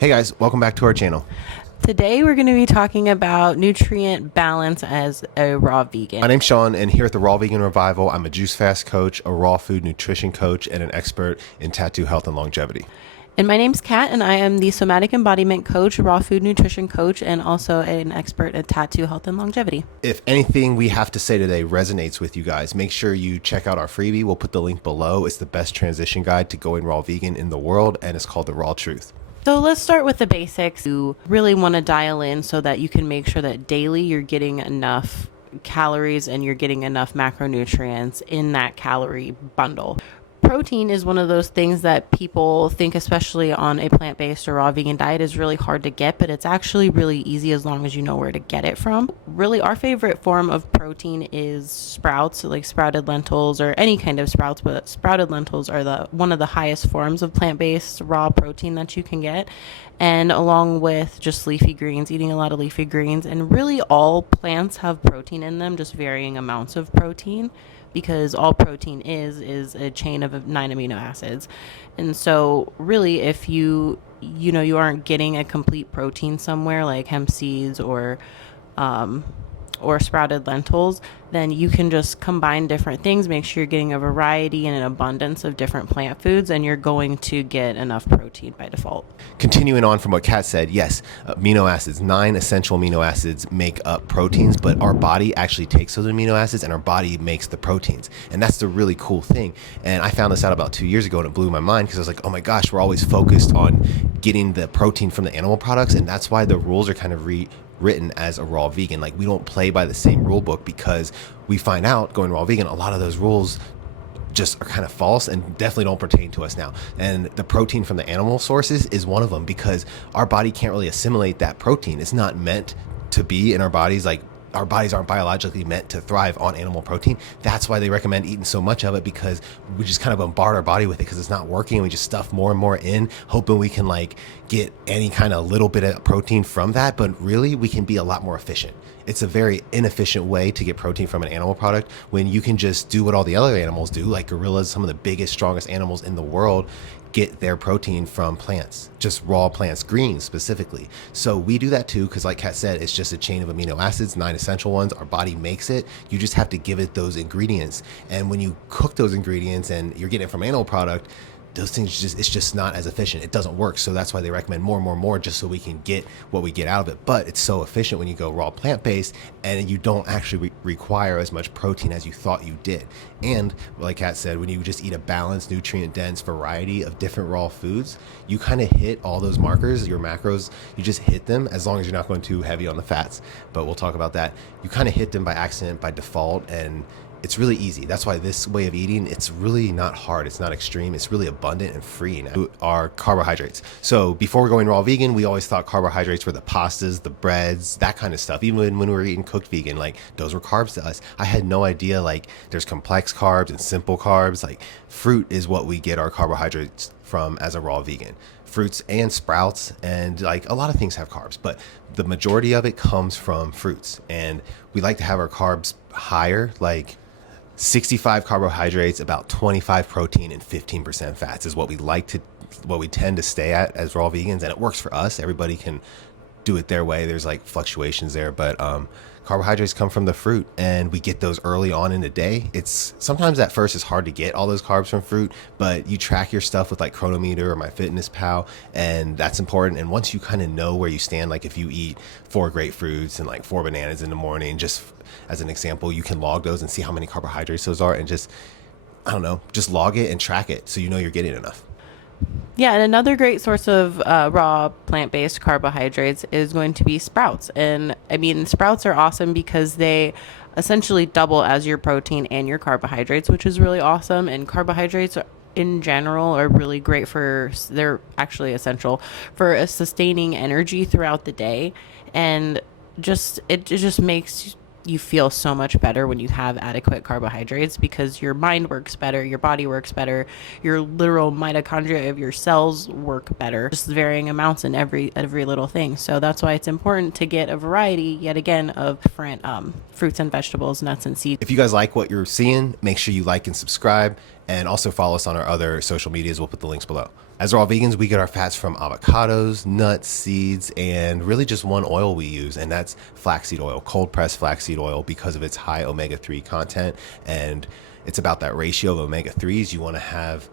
Hey guys, welcome back to our channel. Today we're going to be talking about nutrient balance as a raw vegan. My name's Shaun, and here at the Raw Vegan Revival, I'm a juice fast coach, a raw food nutrition coach, and an expert in tattoo health and longevity. And my name's Kat, and I am the somatic embodiment coach, raw food nutrition coach, and also an expert in tattoo health and longevity. If anything we have to say today resonates with you guys, make sure you check out our freebie. We'll put the link below. It's the best transition guide to going raw vegan in the world, and it's called The Raw Truth. So let's start with the basics. You really want to dial in so that you can make sure that daily you're getting enough calories and you're getting enough macronutrients in that calorie bundle. Protein is one of those things that people think, especially on a plant-based or raw vegan diet, is really hard to get, but it's actually really easy as long as you know where to get it from. Really, our favorite form of protein is sprouts, like sprouted lentils or any kind of sprouts, but sprouted lentils are one of the highest forms of plant-based raw protein that you can get. And along with just leafy greens, eating a lot of leafy greens, and really all plants have protein in them, just varying amounts of protein, because all protein is a chain of 9 amino acids. And so really, if you aren't getting a complete protein somewhere like hemp seeds or sprouted lentils, then you can just combine different things, make sure you're getting a variety and an abundance of different plant foods, and you're going to get enough protein by default. Continuing on from what Kat said, yes, amino acids, 9 essential amino acids make up proteins, but our body actually takes those amino acids and our body makes the proteins. And that's the really cool thing. And I found this out about 2 years ago and it blew my mind because I was like, oh my gosh, we're always focused on getting the protein from the animal products. And that's why the rules are kind of written as a raw vegan. Like, we don't play by the same rule book because we find out going raw vegan, a lot of those rules just are kind of false and definitely don't pertain to us now. And the protein from the animal sources is one of them because our body can't really assimilate that protein. It's not meant to be in our bodies. Like, our bodies aren't biologically meant to thrive on animal protein. That's why they recommend eating so much of it, because we just kind of bombard our body with it because it's not working, and we just stuff more and more in, hoping we can like get any kind of little bit of protein from that. But really, we can be a lot more efficient. It's a very inefficient way to get protein from an animal product when you can just do what all the other animals do, like gorillas, some of the biggest, strongest animals in the world, get their protein from plants, just raw plants, greens specifically. So we do that too, because like Kat said, it's just a chain of amino acids, 9 essential ones. Our body makes it. You just have to give it those ingredients. And when you cook those ingredients and you're getting it from animal product, those things it's just not as efficient. It doesn't work. So that's why they recommend more and more and more, just so we can get what we get out of it. But it's so efficient when you go raw plant-based and you don't actually require as much protein as you thought you did. And like Kat said, when you just eat a balanced, nutrient-dense variety of different raw foods, you kind of hit all those markers, your macros, you just hit them, as long as you're not going too heavy on the fats. But we'll talk about that. You kind of hit them by accident, by default, and it's really easy. That's why this way of eating, it's really not hard. It's not extreme. It's really abundant and free. Are carbohydrates. So before going raw vegan, we always thought carbohydrates were the pastas, the breads, that kind of stuff. Even when we were eating cooked vegan, like those were carbs to us. I had no idea like there's complex carbs and simple carbs. Like fruit is what we get our carbohydrates from as a raw vegan. Fruits and sprouts, and like a lot of things have carbs, but the majority of it comes from fruits. And we like to have our carbs higher, like 65 carbohydrates, about 25 protein, and 15% fats is what we tend to stay at as raw vegans. And it works for us. Everybody can do it their way. There's like fluctuations there, but carbohydrates come from the fruit, and we get those early on in the day. It's sometimes at first it's hard to get all those carbs from fruit, but you track your stuff with like Chronometer or MyFitnessPal, and that's important. And once you kind of know where you stand, like if you eat 4 grapefruits and like 4 bananas in the morning, just as an example, you can log those and see how many carbohydrates those are, and just, I don't know, just log it and track it so you know you're getting enough. Yeah, and another great source of raw plant-based carbohydrates is going to be sprouts. And I mean, sprouts are awesome because they essentially double as your protein and your carbohydrates, which is really awesome. And carbohydrates in general are really great they're actually essential for sustaining energy throughout the day. And it just makes you feel so much better when you have adequate carbohydrates, because your mind works better, your body works better, your literal mitochondria of your cells work better, just varying amounts in every little thing. So that's why it's important to get a variety, yet again, of different fruits and vegetables, nuts and seeds. If you guys like what you're seeing, make sure you like and subscribe, and also follow us on our other social medias. We'll put the links below. As raw vegans, we get our fats from avocados, nuts, seeds, and really just one oil we use, and that's flaxseed oil, cold pressed flaxseed oil, because of its high omega-3 content. And it's about that ratio of omega-3s. You want to have,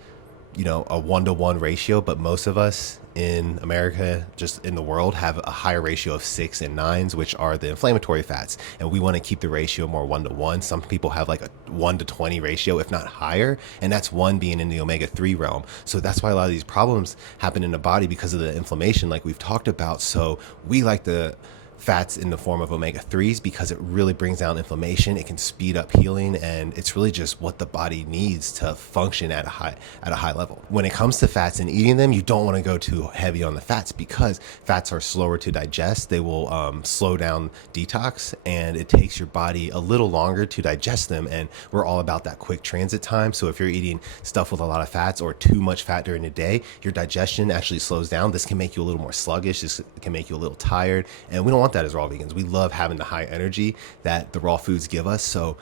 you know, a 1-to-1 ratio, but most of us in America, just in the world, have a higher ratio of 6 and 9s, which are the inflammatory fats. And we want to keep the ratio more 1-to-1. Some people have like a 1-to-20 ratio, if not higher. And that's 1 being in the omega-3 realm. So that's why a lot of these problems happen in the body, because of the inflammation, like we've talked about. So we like the fats in the form of omega-3s because it really brings down inflammation. It can speed up healing, and it's really just what the body needs to function at a high level. When it comes to fats and eating them, you don't want to go too heavy on the fats, because fats are slower to digest. They will slow down detox, and it takes your body a little longer to digest them. And we're all about that quick transit time. So if you're eating stuff with a lot of fats or too much fat during the day, your digestion actually slows down. This can make you a little more sluggish. This can make you a little tired, and we don't want that as raw vegans. We love having the high energy that the raw foods give us. So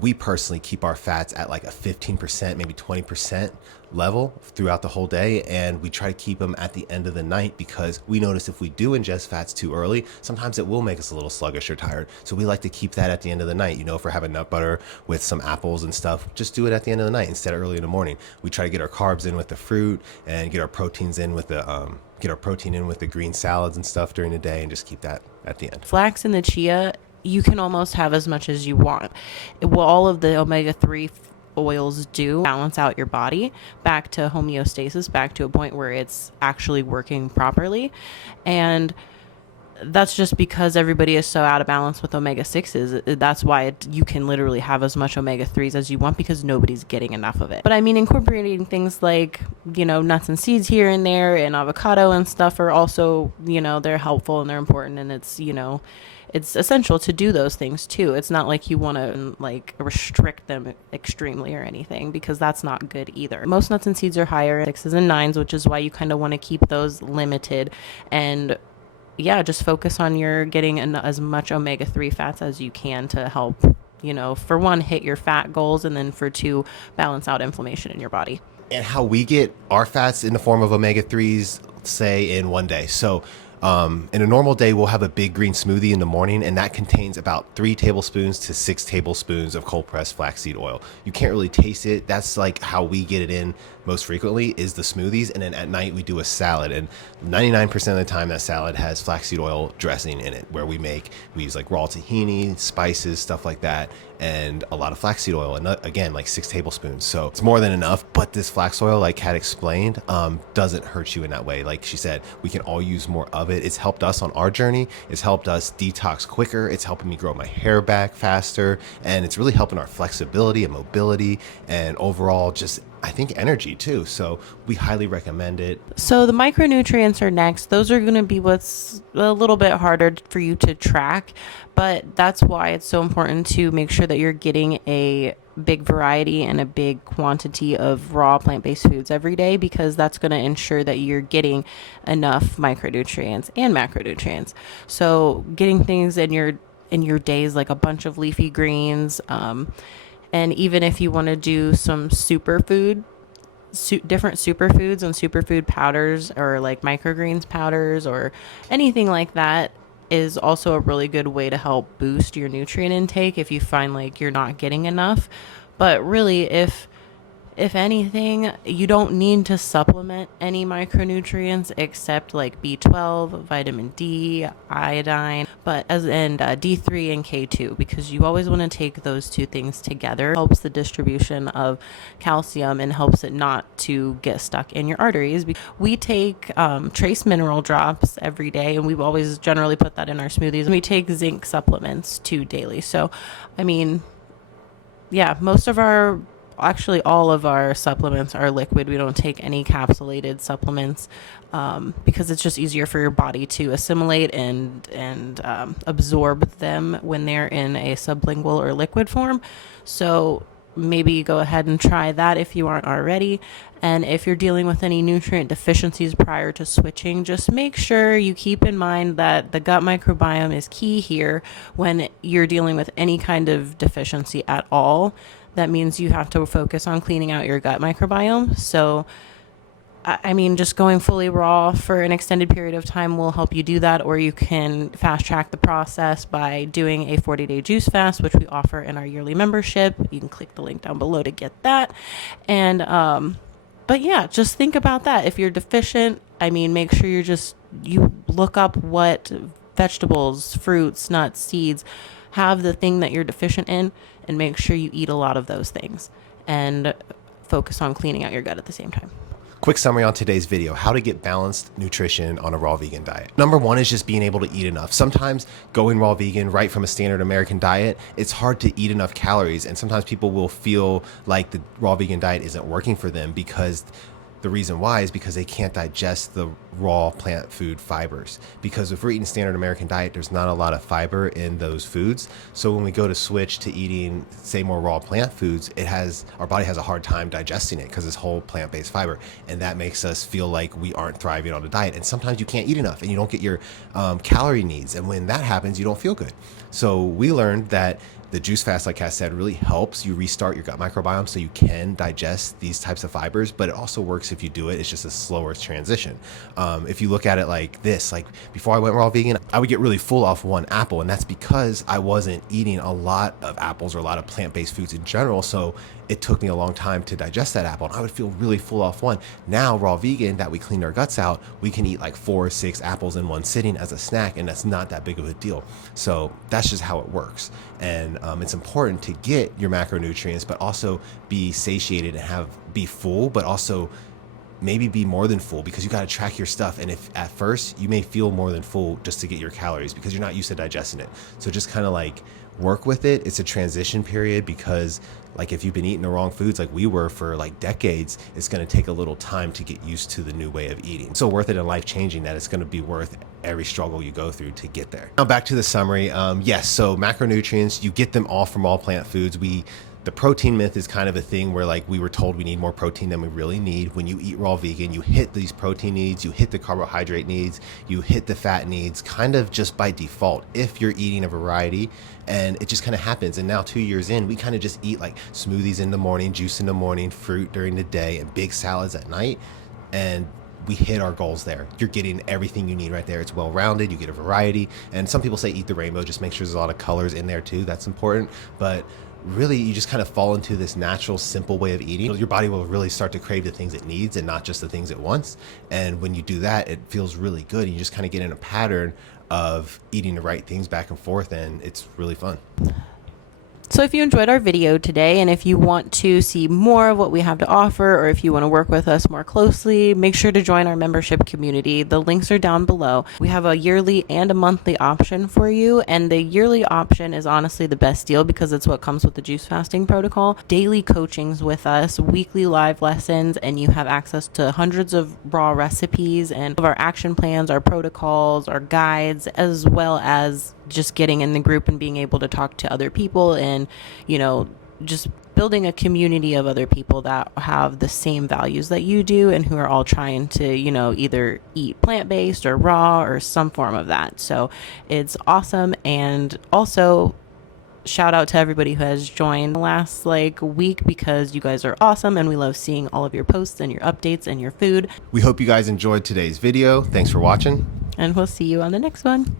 we personally keep our fats at like a 15%, maybe 20% level throughout the whole day. And we try to keep them at the end of the night, because we notice if we do ingest fats too early, sometimes it will make us a little sluggish or tired. So we like to keep that at the end of the night. You know, if we're having nut butter with some apples and stuff, just do it at the end of the night instead of early in the morning. We try to get our carbs in with the fruit and get our proteins in with the green salads and stuff during the day, and just keep that at the end. Flax and the chia, you can almost have as much as you want. Well, all of the omega-3 oils do balance out your body back to homeostasis, back to a point where it's actually working properly. And that's just because everybody is so out of balance with omega-6s. That's why you can literally have as much omega-3s as you want, because nobody's getting enough of it. But I mean, incorporating things like, you know, nuts and seeds here and there, and avocado and stuff are also, you know, they're helpful and they're important, and it's, you know, it's essential to do those things too. It's not like you want to like restrict them extremely or anything, because that's not good either. Most nuts and seeds are higher in 6s and 9s, which is why you kind of want to keep those limited. And yeah, just focus on your getting as much omega-3 fats as you can to help, you know, for one, hit your fat goals, and then for two, balance out inflammation in your body. And how we get our fats in the form of omega-3s, say in one day. So in a normal day, we'll have a big green smoothie in the morning, and that contains about 3 tablespoons to 6 tablespoons of cold pressed flaxseed oil. You can't really taste it. That's like how we get it in most frequently, is the smoothies. And then at night we do a salad, and 99% of the time that salad has flaxseed oil dressing in it, where we use like raw tahini, spices, stuff like that, and a lot of flaxseed oil, and again, like 6 tablespoons. So it's more than enough. But this flax oil, like Kat explained, doesn't hurt you in that way. Like she said, we can all use more of it. It's helped us on our journey. It's helped us detox quicker. It's helping me grow my hair back faster, and it's really helping our flexibility and mobility, and overall just, I think, energy too. So we highly recommend it. So the micronutrients are next. Those are going to be what's a little bit harder for you to track, but that's why it's so important to make sure that you're getting a big variety and a big quantity of raw plant-based foods every day, because that's going to ensure that you're getting enough micronutrients and macronutrients. So getting things in your days, like a bunch of leafy greens, and even if you want to do some different superfoods and superfood powders, or like microgreens powders or anything like that, is also a really good way to help boost your nutrient intake if you find like you're not getting enough. But really, if anything, you don't need to supplement any micronutrients except like B12, vitamin D, iodine, and D3 and K2, because you always want to take those two things together. It helps the distribution of calcium and helps it not to get stuck in your arteries. We take trace mineral drops every day, and we've always generally put that in our smoothies. And we take zinc supplements too daily. So, I mean, yeah, actually all of our supplements are liquid. We don't take any capsulated supplements, because it's just easier for your body to assimilate and absorb them when they're in a sublingual or liquid form. So maybe go ahead and try that if you aren't already. And if you're dealing with any nutrient deficiencies prior to switching, just make sure you keep in mind that the gut microbiome is key here when you're dealing with any kind of deficiency at all. That means you have to focus on cleaning out your gut microbiome. So I mean, just going fully raw for an extended period of time will help you do that, or you can fast track the process by doing a 40-day juice fast, which we offer in our yearly membership. You can click the link down below to get that. And, but yeah, just think about that. If you're deficient, I mean, make sure you look up what vegetables, fruits, nuts, seeds have the thing that you're deficient in, and make sure you eat a lot of those things and focus on cleaning out your gut at the same time. Quick summary on today's video: how to get balanced nutrition on a raw vegan diet. Number one is just being able to eat enough. Sometimes going raw vegan right from a standard American diet, it's hard to eat enough calories. And sometimes people will feel like the raw vegan diet isn't working for them because the reason why is because they can't digest the raw plant food fibers. Because if we're eating standard American diet, there's not a lot of fiber in those foods. So when we go to switch to eating, say, more raw plant foods, our body has a hard time digesting it because it's whole plant-based fiber. And that makes us feel like we aren't thriving on the diet. And sometimes you can't eat enough and you don't get your calorie needs. And when that happens, you don't feel good. So we learned that the juice fast, like Cass said, really helps you restart your gut microbiome so you can digest these types of fibers, but it also works if you do it. It's just a slower transition. If you look at it like this, like before I went raw vegan, I would get really full off one apple, and that's because I wasn't eating a lot of apples or a lot of plant-based foods in general, so it took me a long time to digest that apple, and I would feel really full off one. Now, raw vegan, that we cleaned our guts out, we can eat like 4 or 6 apples in one sitting as a snack, and that's not that big of a deal. So that's just how it works. And it's important to get your macronutrients, but also be satiated and be full, but also maybe be more than full, because you got to track your stuff. And if at first you may feel more than full just to get your calories because you're not used to digesting it. So just kind of like work with it. It's a transition period, because like if you've been eating the wrong foods like we were for like decades, it's going to take a little time to get used to the new way of eating. So worth it and life changing that it's going to be worth every struggle you go through to get there. Now back to the summary. Yes, so macronutrients, you get them all from all plant foods. The protein myth is kind of a thing where like we were told we need more protein than we really need. When you eat raw vegan, you hit these protein needs, you hit the carbohydrate needs, you hit the fat needs kind of just by default if you're eating a variety, and it just kind of happens. And now 2 years in, we kind of just eat like smoothies in the morning, juice in the morning, fruit during the day, and big salads at night. And we hit our goals there. You're getting everything you need right there. It's well-rounded, you get a variety. And some people say eat the rainbow, just make sure there's a lot of colors in there too. That's important. But really, you just kind of fall into this natural, simple way of eating. Your body will really start to crave the things it needs and not just the things it wants. And when you do that, it feels really good. And you just kind of get in a pattern of eating the right things back and forth, and it's really fun. So if you enjoyed our video today, and if you want to see more of what we have to offer, or if you want to work with us more closely, make sure to join our membership community. The links are down below. We have a yearly and a monthly option for you, and the yearly option is honestly the best deal because it's what comes with the juice fasting protocol. Daily coachings with us, weekly live lessons, and you have access to hundreds of raw recipes and of our action plans, our protocols, our guides, as well as just getting in the group and being able to talk to other people, and just building a community of other people that have the same values that you do and who are all trying to either eat plant-based or raw or some form of that. So it's awesome. And also shout out to everybody who has joined the last week, because you guys are awesome and we love seeing all of your posts and your updates and your food. We hope you guys enjoyed today's video. Thanks for watching, and we'll see you on the next one.